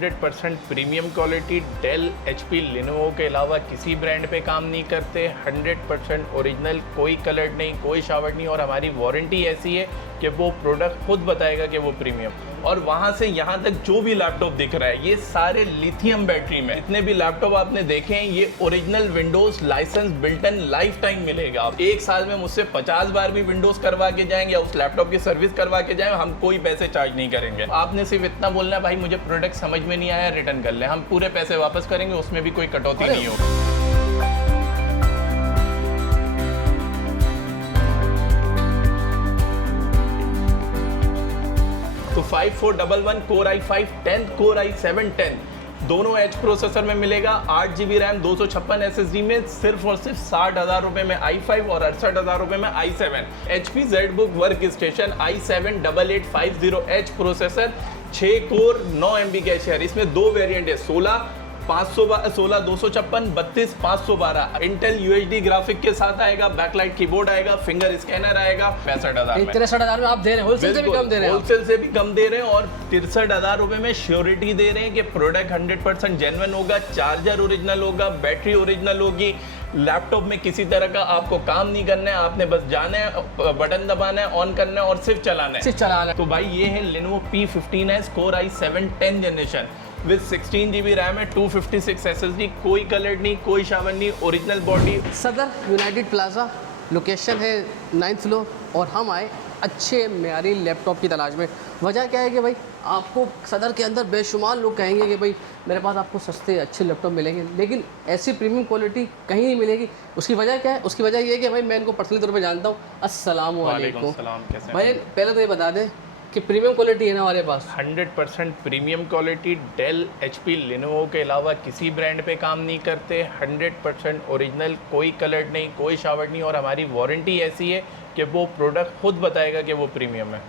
100% premium quality Dell, HP, Lenovo के अलावा किसी ब्रांड पे काम नहीं करते। 100% ओरिजिनल, कोई कलर नहीं, कोई शावर नहीं, और हमारी वारंटी ऐसी है कि वो प्रोडक्ट खुद बताएगा कि वो प्रीमियम। और वहाँ से यहाँ तक जो भी लैपटॉप दिख रहा है ये सारे लिथियम बैटरी में। जितने भी लैपटॉप आपने देखे हैं ये original Windows license built in lifetime मिलेगा। आप एक साल में मुझसे 50 बार भी विंडोज करवा के जाएंगे या उस लैपटॉप की सर्विस करवा के जाएं, हम कोई पैसे चार्ज नहीं करेंगे। आपने सिर्फ इतना बोलना है भाई मुझे प्रोडक्ट समझ में नहीं आया, रिटर्न कर ले, हम पूरे पैसे वापस करेंगे, उसमें भी कोई कटौती नहीं होगी। तो 5411 Core i5 10th Core i7 10 दोनों एच प्रोसेसर में मिलेगा। 8 GB रैम 256 SSD में सिर्फ और सिर्फ 60,000 रुपए में i5 और 68,000 रुपए में i7। HP ZBook work station i7 8850H processor, 6 core 9 MB cash है। इसमें दो वेरिएंट है, 16 256, 32 512। इंटेल UHD ग्राफिक के साथ आएगा, बैकलाइट कीबोर्ड आएगा, फिंगर स्कैनर आएगा। 65,000 में, 63,000 में आप दे रहे हैं, होलसेल से भी कम दे रहे हैं। होलसेल से भी कम दे रहे हैं और 63,000 रुपए में श्योरिटी दे रहे हैं कि प्रोडक्ट 100% जेन्युइन होगा, चार्जर ओरिजिनल होगा, बैटरी ओरिजिनल होगी। लैपटॉप में किसी तरह का आपको काम नहीं करना है, आपने बस जाना है, बटन दबाना है, ऑन करना है और सिर्फ चलाना है। तो भाई ये है Lenovo P15s Core i7 10th generation with 16 GB RAM है, 256 SSD, कोई कलर नहीं, कोई शावर नहीं, ओरिजिनल बॉडी। सदर यूनाइटेड प्लाजा लोकेशन है 9th फ्लोर, और हम आए अच्छे मेयारी लैपटॉप की तलाश में। वजह क्या है कि भाई आपको सदर के अंदर बेशुमार लोग कहेंगे कि भाई मेरे पास आपको सस्ते अच्छे लैपटॉप मिलेंगे, लेकिन ऐसी प्रीमियम क्वालिटी कहीं नहीं मिलेगी। उसकी वजह क्या है? उसकी वजह ये है कि भाई मैं इनको पर्सनली तौर पे जानता हूँ। अस्सलाम वालेकुम। भाई पहले तो ये बता दें कि प्रीमियम क्वालिटी है ना हमारे पास। 100% premium quality Dell, HP, Lenovo के अलावा किसी ब्रांड पे काम नहीं करते। 100% ओरिजिनल, कोई कलर नहीं, कोई शावर नहीं, और हमारी वारंटी ऐसी है कि वो प्रोडक्ट खुद बताएगा कि वो प्रीमियम है।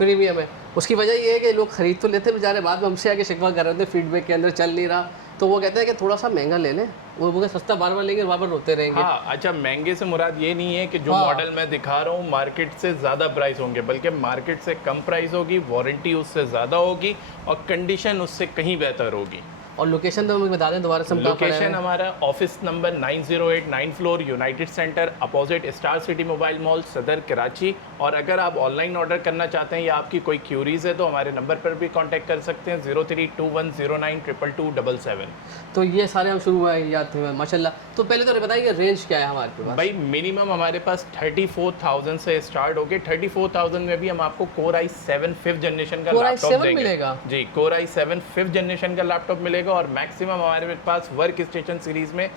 उसकी वजह ये है कि लोग खरीद तो लेते बेचारे, बाद में हमसे आके शिकवा कर रहे थे फीडबैक के अंदर चल नहीं रहा, तो वो कहते हैं कि थोड़ा सा महंगा ले लें, वो सस्ता बार बार लेंगे, बार बार रोते रहेंगे। हाँ, अच्छा, महंगे से मुराद ये नहीं है कि जो मॉडल मैं दिखा रहा हूँ मार्केट से ज़्यादा प्राइस होंगे, बल्कि मार्केट से कम प्राइस होगी, वारंटी उससे ज़्यादा होगी और कंडीशन उससे कहीं बेहतर होगी। और लोकेशन तो मुझे बता दें दोबारा से। लोकेशन हमारा office number 908 9th floor United centre opposite star city mobile mall सदर कराची। और अगर आप ऑनलाइन ऑर्डर करना चाहते हैं या आपकी कोई क्यूरीज है तो हमारे नंबर पर भी कांटेक्ट कर सकते हैं 0321092277। तो ये सारे हम शुरू हुआ याद हुए माशाल्लाह। तो पहले तो बताइए रेंज क्या है हमारे पास? भाई मिनिमम हमारे पास 34,000 से स्टार्ट हो गए। 34,000 में भी हम आपको Core i7 5th जनरेशन का लैपटॉप देंगे। मिलेगा जी, Core i7 5th जनरेशन का लैपटॉप मिलेगा। और मैक्सिमम हमारे पास वर्क स्टेशन सीरीज में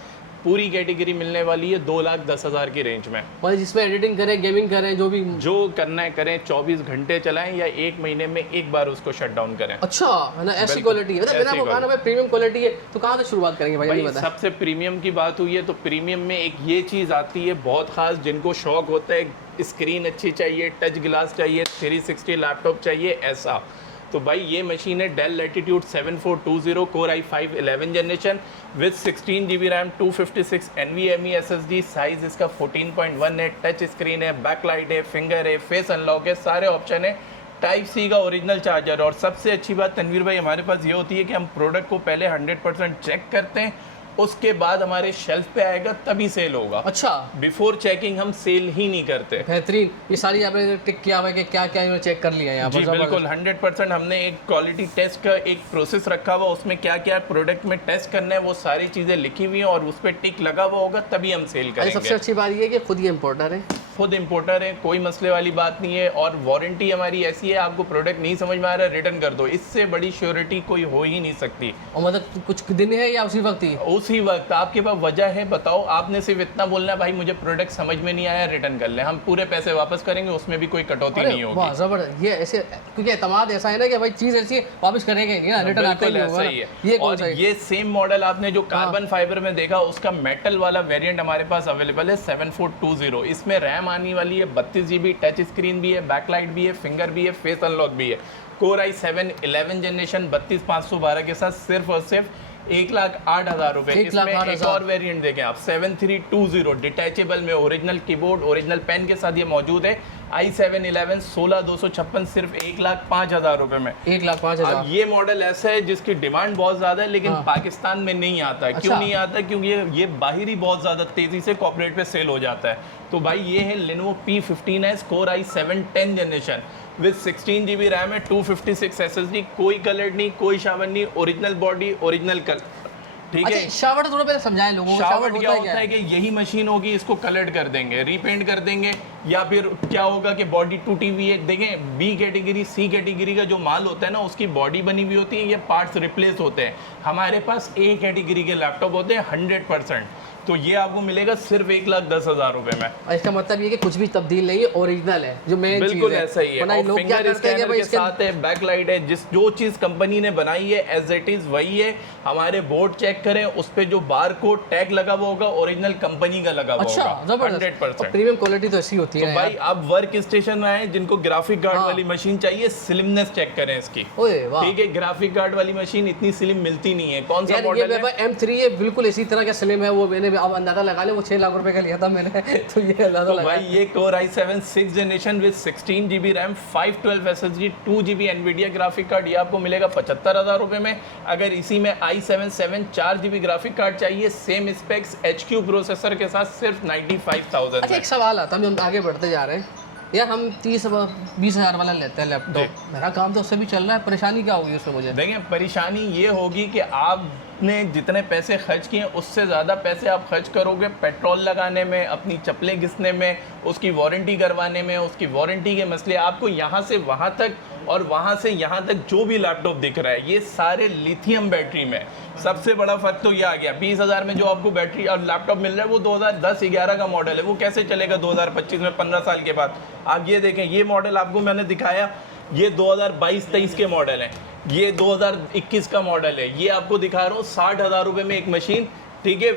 पूरी कैटेगरी मिलने वाली है 2,10,000 की रेंज में। और जिसमें एडिटिंग करें, गेमिंग करें, जो करना है करें, 24 घंटे चलाएं या 1 महीने में एक बार उसको शट डाउन करें। अच्छा है ना, ऐसी क्वालिटी है। मतलब बिना भाई प्रीमियम क्वालिटी है तो कहाँ से शुरुआत करेंगे भाई? सबसे प्रीमियम की बात हुई है तो प्रीमियम में एक ये चीज़ आती है बहुत खास, जिनको शौक होता है स्क्रीन अच्छी चाहिए, टच ग्लास चाहिए, 360 लैपटॉप चाहिए, ऐसा तो भाई ये मशीन है Dell Latitude 7420 Core i5 11th generation with 16 GB RAM, 256 NVMe SSD, size इसका 14.1 है, टच स्क्रीन है, बैकलाइट है, फिंगर है, फेस अनलॉक है, सारे ऑप्शन है, टाइप सी का ओरिजिनल चार्जर। और सबसे अच्छी बात तनवीर भाई हमारे पास ये होती है कि हम प्रोडक्ट को पहले 100% चेक करते हैं, उसके बाद हमारे शेल्फ पे आएगा तभी सेल होगा। अच्छा, बिफोर चेकिंग हम सेल ही नहीं करते। बेहतरीन, ये सारी आपने टिक किया हुआ है कि क्या क्या इन्होंने चेक कर लिया है यहाँ पर। बिल्कुल 100% हमने एक क्वालिटी टेस्ट का एक प्रोसेस रखा हुआ, उसमें क्या क्या प्रोडक्ट में टेस्ट करना है वो सारी चीज़ें लिखी हुई हैं और उस पर टिक लगा हुआ होगा तभी हम सेल करेंगे। सबसे अच्छी बात ये है कि खुद ही इम्पोर्टर है, खुद इंपोर्टर है, कोई मसले वाली बात नहीं है। और वारंटी हमारी ऐसी है, आपको प्रोडक्ट नहीं समझ में आ रहा है रिटर्न कर दो, इससे बड़ी श्योरिटी कोई हो ही नहीं सकती। और मतलब कुछ दिन है या उसी वक्त ही? उसी वक्त। आपके पास वजह है, बताओ, आपने सिर्फ इतना बोलना है भाई मुझे प्रोडक्ट समझ में नहीं आया, रिटर्न कर ले, हम पूरे पैसे वापस करेंगे, उसमें भी कोई कटौती नहीं होगी। वाह जबरदस्त, ये ऐसे क्योंकि एतमाद ऐसा है ना कि भाई चीज़ ऐसी वापस करेंगे नहीं ना, रिटर्न आता ही ऐसा ही है। और ये सेम मॉडल आपने जो कार्बन फाइबर में देखा उसका मेटल वाला वेरिएंट हमारे पास अवेलेबल है 7420। इसमें रैम आने वाली है 32 GB, टच स्क्रीन भी है, बैकलाइट भी है, फिंगर भी है, फेस अनलॉक भी है। Core i7 11th जनरेशन 32512 के साथ सिर्फ और सिर्फ 1,08,000 रुपए। 1,08,000। इसमें एक और वेरिएंट देखें आप 7320 डिटैचेबल में, ओरिजिनल कीबोर्ड, ओरिजिनल पेन के साथ ये मौजूद है। i7-11 16,256 सिर्फ 1,05,000 रुपए में। 1,05,000। अब ये मॉडल ऐसा है जिसकी डिमांड बहुत ज़्यादा है, लेकिन हाँ। पाकिस्तान में नहीं आता है। क्यों अच्छा। नहीं आता? क्योंकि ये बाहरी बहुत ज़्यादा तेज़ी से कॉर्पोरेट पे सेल हो जाता है। तो भाई ये है Lenovo P15s Core i7 10th generation with 16 GB RAM है, 256 SSD, कोई कलर नहीं, कोई शावर नहीं, ओरिजिनल बॉडी, ओरिजिनल कलर। ठीक है। अच्छा, शावर थोड़ा पहले समझाएं लोगों को। शावर क्या होता है कि यही मशीन होगी, इसको कलर कर देंगे, रीपेंट कर देंगे, या फिर क्या होगा कि बॉडी टूटी हुई है, देखें बी कैटेगरी सी कैटेगरी का जो माल होता है ना, उसकी बॉडी बनी हुई होती है, ये पार्ट्स रिप्लेस होते हैं। हमारे पास ए कैटेगरी के लैपटॉप होते हैं 100%, तो ये आपको मिलेगा सिर्फ 1,10,000 रुपए में। इसका मतलब ये कि कुछ भी तब्दील नहीं है, ओरिजिनल है, जो मेन चीज है। बिल्कुल ऐसा ही है। वरना और लोग क्या फिंगर करते हैं कि स्कैनर भाई के साथ है, बैकलाइट है, जो चीज कंपनी ने बनाई है एज इट इज वही है। हमारे बोर्ड चेक करें, उस पे जो बारकोड टैग लगा हुआ होगा ओरिजिनल कंपनी का लगा हुआ अच्छा, होगा। जबरदस्त। 100%। प्रीमियम क्वालिटी तो ऐसी होती तो है भाई आप वर्क स्टेशन में आए, जिनको ग्राफिक कार्ड हाँ। वाली मशीन चाहिए, स्लिमनेस चेक करें इसकी। ओए वाह ठीक है, ग्राफिक कार्ड वाली मशीन इतनी स्लिम मिलती नहीं है। कौन सा यार, ये मॉडल मेरे है? पास M3 है, बिल्कुल इसी तरह का स्लिम है। वो मैंने अब अंदाजा लगा ले, वो 6 लाख रुपए का लिया था मैंने तो ये अंदाजा तो लगा। भाई ये Core i7 6th generation with 16 GB RAM, 512 SSD, 2 GB NVIDIA graphic card, ये आपको मिलेगा 75,000 रुपए में। अगर इसी में i7 4 GB ग्राफिक कार्ड चाहिए, सेम स्पेक्स HQ प्रोसेसर के साथ, सिर्फ 95,000। अच्छा, एक सवाल आता है, हम आगे बढ़ते जा रहे हैं यार। हम 30-20 हज़ार वाला लेते हैं लैपटॉप, मेरा काम तो उससे भी चल रहा है, परेशानी क्या होगी उसमें मुझे? देखिए, परेशानी ये होगी कि आपने जितने पैसे खर्च किए उससे ज़्यादा पैसे आप खर्च करोगे पेट्रोल लगाने में, अपनी चप्पलें घिसने में, उसकी वारंटी करवाने में, उसकी वारंटी के मसले। आपको यहाँ से वहाँ तक और वहाँ से यहाँ तक जो भी लैपटॉप दिख रहा है, ये सारे लिथियम बैटरी में। सबसे बड़ा फर्क तो ये आ गया, 20,000 में जो आपको बैटरी और लैपटॉप मिल रहा है वो 2010-11 का मॉडल है। वो कैसे चलेगा 2025 में, 15 साल के बाद? आप ये देखें, ये मॉडल आपको मैंने दिखाया, ये 2022-23 के मॉडल हैं। ये 2021 का मॉडल है। ये आपको दिखा रहा हूँ 60,000 रुपये में एक मशीन। ठीक है,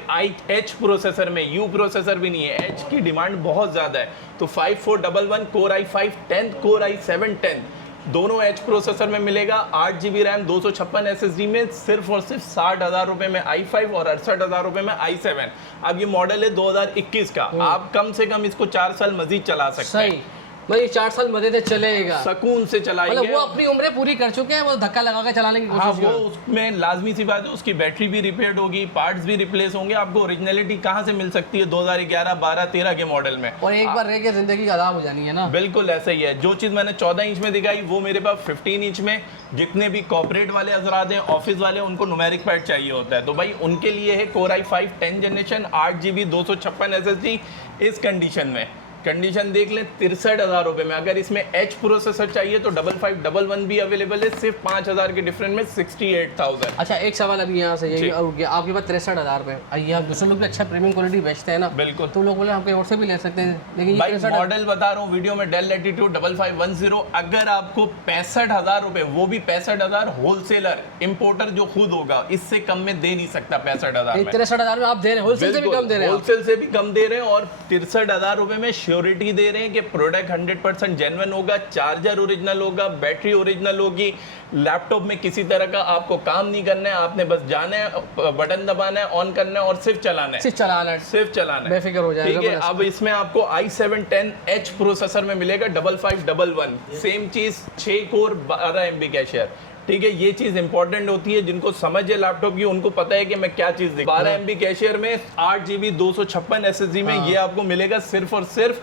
H प्रोसेसर में, U प्रोसेसर भी नहीं है, H की डिमांड बहुत ज़्यादा है। तो 5411 Core i5 10th, Core i7 10th, दोनों H प्रोसेसर में मिलेगा। 8 GB रैम, 256 SSD में, सिर्फ और सिर्फ 60,000 रुपये में i5 और 68,000 रुपये में i7। अब ये मॉडल है 2021 का, आप कम से कम इसको 4 साल मजीद चला सकते हैं। सही, मैं ये 4 साल मजे से चलेगा, सकून से चलाएंगे। मतलब वो अपनी उम्रें पूरी कर चुके हैं, वो धक्का लगा के चलाने की हाँ, कोशिश वो कर। उसमें लाजमी सी बात है, उसकी बैटरी भी रिपेयर्ड होगी, पार्ट्स भी रिप्लेस होंगे। आपको ओरिजिनलिटी कहाँ से मिल सकती है 2011, 12, 13 के मॉडल में? और एक बार रह के जिंदगी आराम हो जानी है ना। बिल्कुल ऐसा ही है। जो चीज़ मैंने 14 इंच में दिखाई, वो मेरे पास 15 इंच में, जितने भी कॉर्पोरेट वाले हजरात हैं, ऑफिस वाले, उनको न्यूमेरिक पैड चाहिए होता है, तो भाई उनके लिए है Core i5 10th generation, 8 GB 256 SSD। इस कंडीशन में कंडीशन देख लें 63,000 रुपये में। अगर इसमें H प्रोसेसर चाहिए तो 5511 भी अवेलेबल है, सिर्फ 5,000 के डिफरेंस में 68,000। अच्छा, एक सवाल अभी यहाँ से जी। ये हो गया, आपके पास 63,000 रुपये, ये आप दूसरे लोग भी अच्छा प्रीमियम क्वालिटी बेचते हैं ना, बिल्कुल। तो लोग बोले आपके और से भी ले सकते हैं, लेकिन ये भाई 63,000 मॉडल बता रहा हूँ वीडियो में, डेल लैटिट्यूड 5510। अगर आपको 65,000 रुपये, वो भी 65,000 होलसेलर इंपोर्टर जो खुद होगा, इससे कम में दे नहीं सकता 65,000 में। 63,000 में आप दे रहे हैं, होलसेल से भी कम दे रहे हैं आप। होलसेल से भी कम दे रहे हैं, और 63,000 रुपये में श्योरिटी दे रहे हैं कि प्रोडक्ट 100% जेन्युइन होगा, चार्जर ओरिजिनल होगा, बैटरी ओरिजिनल होगी। लैपटॉप में किसी तरह का आपको काम नहीं करना है, आपने बस जाना है, बटन दबाना है, ऑन करना है और सिर्फ चलाना है, सिर्फ चलाना है, सिर्फ चलाना है, बेफिक्र हो जाएगा। ठीक है। अब इसमें आपको i7 10H प्रोसेसर में मिलेगा 5511, सेम चीज 6 कोर 12 MB कैशियर। ठीक है, ये चीज इंपॉर्टेंट होती है, जिनको समझ है लैपटॉप की उनको पता है कि मैं क्या चीज दिखा। 12 MB कैशियर में 8 GB 256 SSD में ये आपको मिलेगा सिर्फ और सिर्फ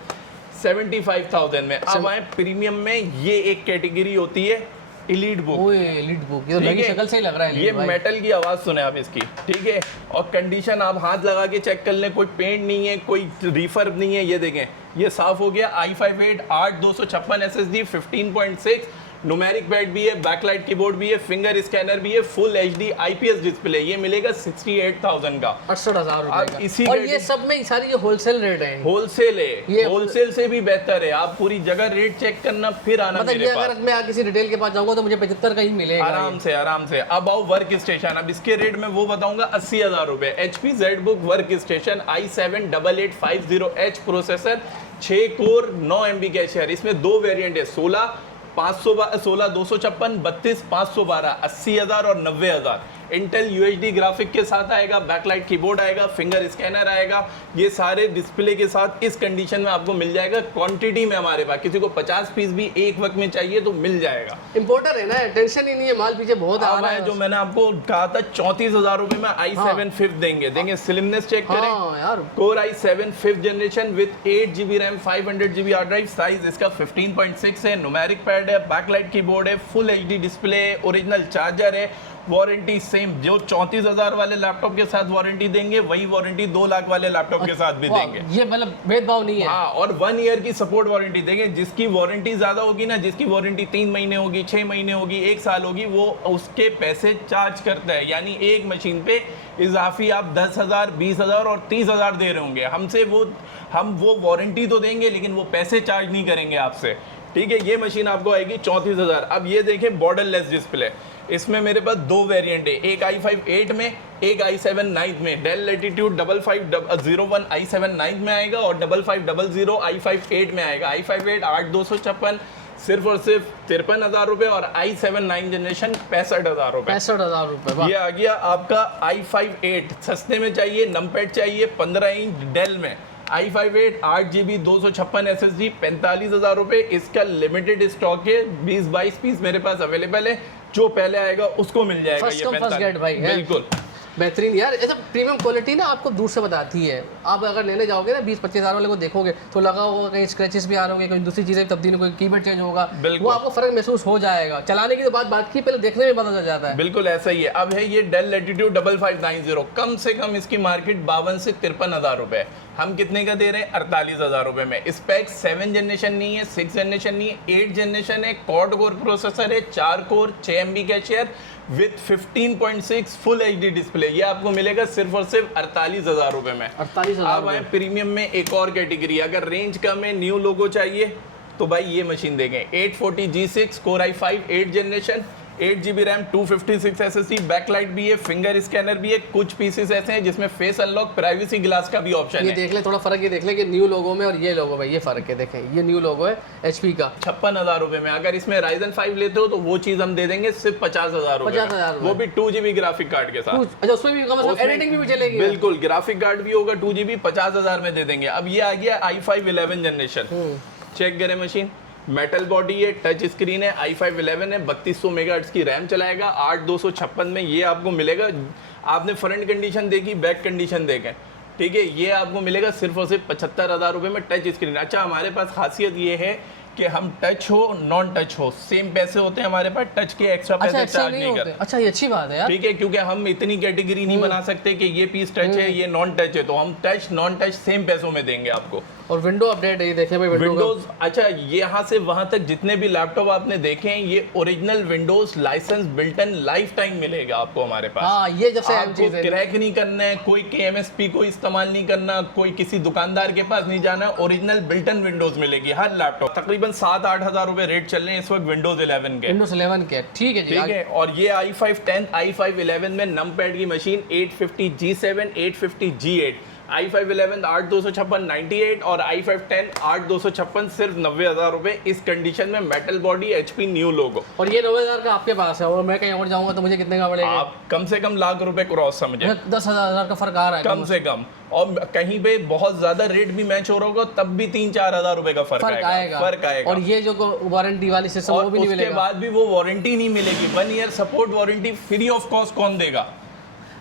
75,000 में। अब आए प्रीमियम में, ये एक कैटेगरी होती है एलीट बुक। ओए एलीट बुक, ये तो लगी शक्ल से ही लग रहा है ये भाई। मेटल की आवाज सुने आप इसकी, ठीक है। और कंडीशन आप हाथ लगा के चेक कर लें, कोई पेंट नहीं है, कोई रिफर्ब नहीं है। ये देखें, ये साफ हो गया। i5 8 256 SSD 15.6, न्यूमेरिक पैड भी है, बैकलाइट कीबोर्ड भी है, फिंगर स्कैनर भी है, फुल HD IPS डिस्प्ले। ये मिलेगा 68,000 का, 68,000 अब रुपए इसी का। और के- ये सब में सारी ये होलसेल रेट है, होलसेल है। ये- होलसेल से भी बेहतर है, आप पूरी जगह रेट चेक करना फिर आना मतलब ये मेरे पास। अगर मैं किसी रिटेल के पास जाऊंगा तो मुझे 75 का ही मिलेगा आराम से आराम से। अब आओ वर्क स्टेशन, अब इसके रेट में वो बताऊंगा 80,000 रुपए। HP ZBook work station i7 8850H processor, 6 core 9 MB cashier. इसमें 2 वेरिएंट है, 16 256, 32 512, 80,000 और 90,000। इंटेल UHD ग्राफिक के साथ आएगा, बैकलाइट कीबोर्ड आएगा, फिंगर स्कैनर आएगा, ये सारे डिस्प्ले के साथ इस कंडीशन में आपको मिल जाएगा। क्वांटिटी में हमारे पास किसी को 50 पीस भी एक वक्त में चाहिए तो मिल जाएगा। इंपोर्टर है ना, टेंशन ही नहीं है, माल पीछे बहुत आ रहा है। जो मैंने आपको कहा था 34,000 रुपए में i7 5th देंगे स्लिमनेस चेक करें यार, Core i7 5th generation with 8GB RAM 500GB hard drive, size इसका 15.6 है, न्यूमेरिक पैड है, बैकलाइट कीबोर्ड है, फुल HD डिस्प्ले है, ओरिजिनल चार्जर है, वारंटी सेम जो 34,000 वाले लैपटॉप के साथ वारंटी देंगे वही वारंटी 2 लाख वाले लैपटॉप के साथ भी देंगे। ये मतलब भेदभाव नहीं है। हाँ, और 1 ईयर की सपोर्ट वारंटी देंगे। जिसकी वारंटी ज्यादा होगी ना, जिसकी वारंटी 3 महीने होगी, 6 महीने होगी, 1 साल होगी, वो उसके पैसे चार्ज करता है। यानी एक मशीन पे इजाफी आप 10,000, 20,000 और 30,000 दे रहे होंगे, हम वो वारंटी तो देंगे लेकिन वो पैसे चार्ज नहीं करेंगे आपसे। ठीक है, ये मशीन आपको आएगी 34,000। अब ये देखें बॉर्डरलेस डिस्प्ले, इसमें मेरे पास 2 वेरिएंट है, एक i5 8 में, एक i7 9th में। डेल लैटिट्यूड 5501 i7 9th में आएगा और 5500 i5 8 में आएगा। i5 8 8256 सिर्फ और सिर्फ 53,000 रुपये और i7 9th जनरेशन 65,000 रुपये। 65,000 रुपये। ये आ गया आपका i5 8 सस्ते में चाहिए, नमपैड चाहिए 15 इंच डेल में, i5 8 8GB 256 SSD 45,000 रुपये। इसका लिमिटेड स्टॉक है, 20-22 पीस मेरे पास अवेलेबल है, जो पहले आएगा उसको मिल जाएगा। फर्स्ट कम फर्स्ट गेट भाई, बिल्कुल बेहतरीन यार। ऐसा प्रीमियम क्वालिटी ना आपको दूर से बताती है। आप अगर लेने जाओगे ना 20-25 हज़ार वाले को देखोगे तो लगा होगा कहीं स्क्रैचेस भी आ रहे होंगे, कोई दूसरी चीज़ें तब्दील, कोई कीबोर्ड चेंज होगा, वो आपको फर्क महसूस हो जाएगा। चलाने की तो बात की, पहले देखने में पता चल जाता है। बिल्कुल ऐसा ही है। अब है ये डेल लैटिट्यूड 5590, कम से कम इसकी मार्केट 52 से 53,000 रुपये, हम कितने का दे रहे हैं 48,000 रुपये में। स्पेक 7 जनरेशन नहीं है, 6 जनरेशन नहीं है, 8 जनरेशन है, क्वाड कोर प्रोसेसर है, 4 core 6 MB cashier with 15.6 full HD display. ये आपको मिलेगा सिर्फ और सिर्फ 48,000 रुपये में। 48,000। अब आए प्रीमियम में एक और कैटेगरी, अगर रेंज कम है, न्यू लोगो चाहिए तो भाई ये मशीन देंगे 840 G6 Core i5 8 generation, 8GB RAM 256 SSD, backlight भी है, फिंगर स्कैनर भी है, कुछ पीसेस ऐसे हैं जिसमें फेस अनलॉक, प्राइवेसी ग्लास का भी ऑप्शन है। ये देख ले थोड़ा फर्क, ये देख ले कि न्यू लोगो में और ये लोगो में ये फर्क है। देखें ये न्यू लोगो है HP का 56,000 रुपए में। अगर इसमें Ryzen 5 लेते हो तो वो चीज हम दे देंगे सिर्फ 50,000 रुपए, 50,000, वो भी 2GB ग्राफिक कार्ड के साथ। अच्छा, उसमें भी एडिटिंग भी चलेगी? बिल्कुल, ग्राफिक कार्ड भी होगा, 2GB 50,000 में दे देंगे। अब ये आ गया i5 11 जनरेशन, चेक करें मशीन, मेटल बॉडी है, टच स्क्रीन है, i5 11 है, 3200 मेगाहर्ट्ज की रैम चलाएगा, 8256 में ये आपको मिलेगा। आपने फ्रंट कंडीशन देखी, बैक कंडीशन देखें, ठीक है, ये आपको मिलेगा सिर्फ और सिर्फ 75,000 रुपये में टच स्क्रीन। अच्छा, हमारे पास खासियत ये है कि हम टच हो नॉन टच हो सेम पैसे होते हैं हमारे पास, टच के एक्स्ट्रा पैसे चार्ज नहीं करते। अच्छा, ये अच्छी बात है यार। ठीक है, क्योंकि हम इतनी कैटेगरी नहीं बना सकते कि ये पीस टच है ये नॉन टच है, तो हम टच नॉन टच सेम पैसों में देंगे आपको। और विंडो अपडेट है, ये देखें भाई विंडोज। अच्छा, यहाँ से वहां तक जितने भी लैपटॉप आपने देखे हैं ये original Windows license built in lifetime मिलेगा आपको हमारे पास। हाँ, ये जब से आपको क्रैक नहीं करना है, कोई KMSP को इस्तेमाल नहीं करना, कोई किसी दुकानदार के पास नहीं जाना, ओरिजिनल बिल्टन विंडोज मिलेगी हर लैपटॉप। तकरीबन 7-8 हज़ार रुपए रेट चल रहे हैं इस वक्त विंडोज 11 के। विंडोज 11 के, ठीक है जी, ठीक है। और ये i5 10 i5 11 में नमपैड की मशीन 850 G7 850 G8, i5 11 8256 98 और i5 10 8256 सिर्फ 90,000 रुपए इस कंडीशन में, metal body HP new logo. और ये 90,000 का आपके पास है और मैं कहीं और जाऊंगा तो मुझे कितने का पड़ेगा? आप कम से कम लाख रुपए क्रॉस समझे, 10,000 का फर्क आ रहा है कम से कम। और कहीं पे बहुत ज्यादा रेट भी मैच हो रहा होगा तब भी 3-4 हज़ार रुपए का फर्क आएगा। और ये जो वारंटी वाली सिस्टम वो भी नहीं मिलेगा, उसके बाद भी वो वारंटी नहीं मिलेगी। 1 year support warranty free of cost कौन देगा?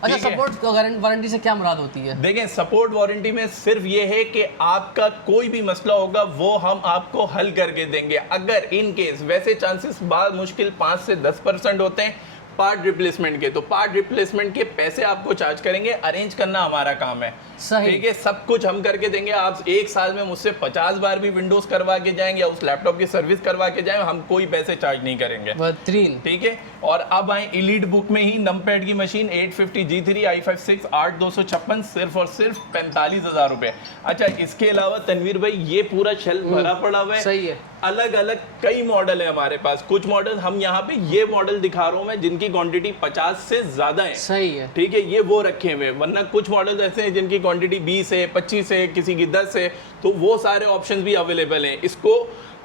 अच्छा, सपोर्ट वारंटी से क्या मुराद होती है? देखें, सपोर्ट वारंटी में सिर्फ ये है कि आपका कोई भी मसला होगा वो हम आपको हल करके देंगे। अगर इन केस, वैसे चांसेस बाद मुश्किल 5 से 10% होते हैं पार्ट रिप्लेसमेंट के, तो पार्ट रिप्लेसमेंट के पैसे आपको चार्ज करेंगे, अरेंज करना हमारा काम है। सही, ठीक है, सब कुछ हम करके देंगे। आप 1 साल में मुझसे 50 बार भी विंडोज करवा के जाएंगे या उस लैपटॉप की सर्विस करवा के जाएं, हम कोई पैसे चार्ज नहीं करेंगे। बेहतरीन। ठीक है। और अब आए एलीट बुक में ही नमपैड की मशीन 850 G3 i5 6 8256 सिर्फ और सिर्फ 45,000 रुपये। अच्छा, इसके अलावा तनवीर भाई ये पूरा शेल्फ भरा पड़ा हुआ है। सही है। अलग अलग कई मॉडल है हमारे पास। कुछ मॉडल हम यहाँ पे ये मॉडल दिखा रहा हूँ मैं जिनकी क्वांटिटी 50 से ज्यादा है। सही है। ठीक है, ये वो रखे हुए, वरना कुछ मॉडल ऐसे हैं जिनकी क्वांटिटी 20 है, 25 है, किसी की 10 है, तो वो सारे ऑप्शंस भी अवेलेबल हैं। इसको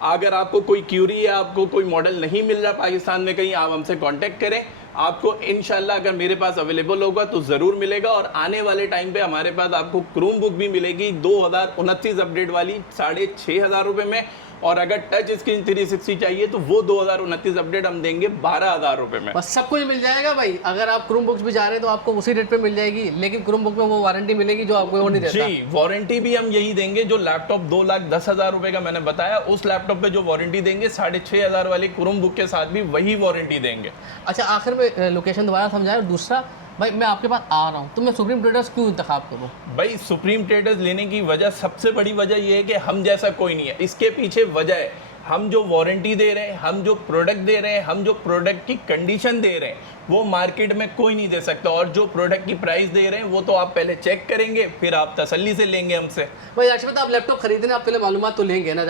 अगर आपको कोई क्यूरी है, आपको कोई मॉडल नहीं मिल रहा पाकिस्तान में कहीं, आप हमसे कांटेक्ट करें। आपको इंशाल्लाह अगर मेरे पास अवेलेबल होगा तो ज़रूर मिलेगा। और आने वाले टाइम पे हमारे पास आपको क्रोम बुक भी मिलेगी 2029 अपडेट वाली 6,500 रुपये में। और अगर टच स्क्रीन 360 चाहिए तो वो 2029 अपडेट हम देंगे 12,000 रुपये में। बस सब कुछ मिल जाएगा भाई। अगर आप क्रोम बुक्स भी जा रहे हैं तो आपको उसी रेट पे मिल जाएगी, लेकिन क्रोम बुक में वो वारंटी मिलेगी जो आपको वो नहीं देता। जी, वारंटी भी हम यही देंगे जो लैपटॉप 2,10,000 रुपये का मैंने बताया, उस लैपटॉप पे जो वारंटी देंगे 6,500 वाली क्रोम बुक के साथ भी वही वारंटी देंगे। अच्छा, आखिर में लोकेशन दोबारा समझाएं। और दूसरा भाई, मैं आपके पास आ रहा हूँ तो मैं सुप्रीम ट्रेडर्स क्यों इंतखाब करूँ? भाई सुप्रीम ट्रेडर्स लेने की वजह, सबसे बड़ी वजह ये है कि हम जैसा कोई नहीं है। इसके पीछे वजह है, हम जो वारंटी दे रहे हैं, हम जो प्रोडक्ट दे रहे हैं, हम जो प्रोडक्ट की कंडीशन दे रहे हैं, वो मार्केट में कोई नहीं दे सकता। और जो प्रोडक्ट की प्राइस दे रहे हैं वो तो आप पहले चेक करेंगे, फिर आप तसल्ली से लेंगे हमसे। भाई एक्चुअली तो आप लैपटॉप खरीदने आप पहले मालूमात तो लेंगे ना,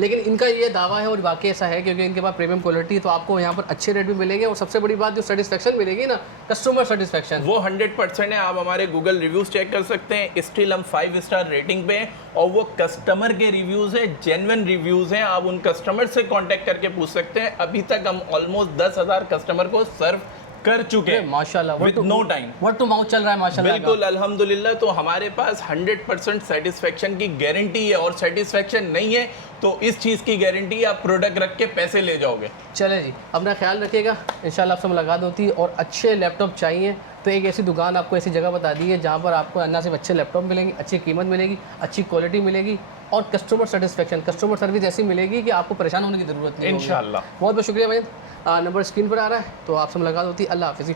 लेकिन इनका ये दावा है और वाकई ऐसा है क्योंकि इनके पास प्रीमियम क्वालिटी है, तो आपको यहाँ पर अच्छे रेट भी मिलेंगे। और सबसे बड़ी बात जो सेटिस्फेक्शन मिलेगी ना, कस्टमर सेटिस्फेक्शन, वो 100% है। आप हमारे गूगल रिव्यूज़ चेक कर सकते हैं, स्टिल हम 5 स्टार रेटिंग पे हैं और वो कस्टमर के रिव्यूज़ हैं, जेन्युइन रिव्यूज़ हैं। आप उन कस्टमर से कॉन्टैक्ट करके पूछ सकते हैं। अभी तक हम ऑलमोस्ट 10,000 कस्टमर को सर्व कर चुके हैं माशाल्लाह, with no time. Word to mouth चल रहा है माशाल्लाह। बिल्कुल अल्हम्दुलिल्लाह। तो हमारे पास 100% सेटिस्फेक्शन की गारंटी है। और सेटिस्फेक्शन नहीं है तो इस चीज़ की गारंटी आप प्रोडक्ट रख के पैसे ले जाओगे। चले जी, अपना ख्याल रखिएगा, इंशाल्लाह आपसे मुलाकात होती है। और अच्छे लैपटॉप चाहिए तो एक ऐसी दुकान आपको ऐसी जगह बता दी है जहाँ पर आपको ना सिर्फ अच्छे लैपटॉप मिलेंगे, अच्छी कीमत मिलेगी, अच्छी क्वालिटी मिलेगी और कस्टमर सेटिस्फेक्शन, कस्टमर सर्विस ऐसी मिलेगी कि आपको परेशान होने की ज़रूरत नहीं होगी। इंशाल्लाह। बहुत बहुत शुक्रिया भाई। नंबर स्क्रीन पर आ रहा है, तो आपसे मुलाकात होती है। अल्लाह हाफिज़।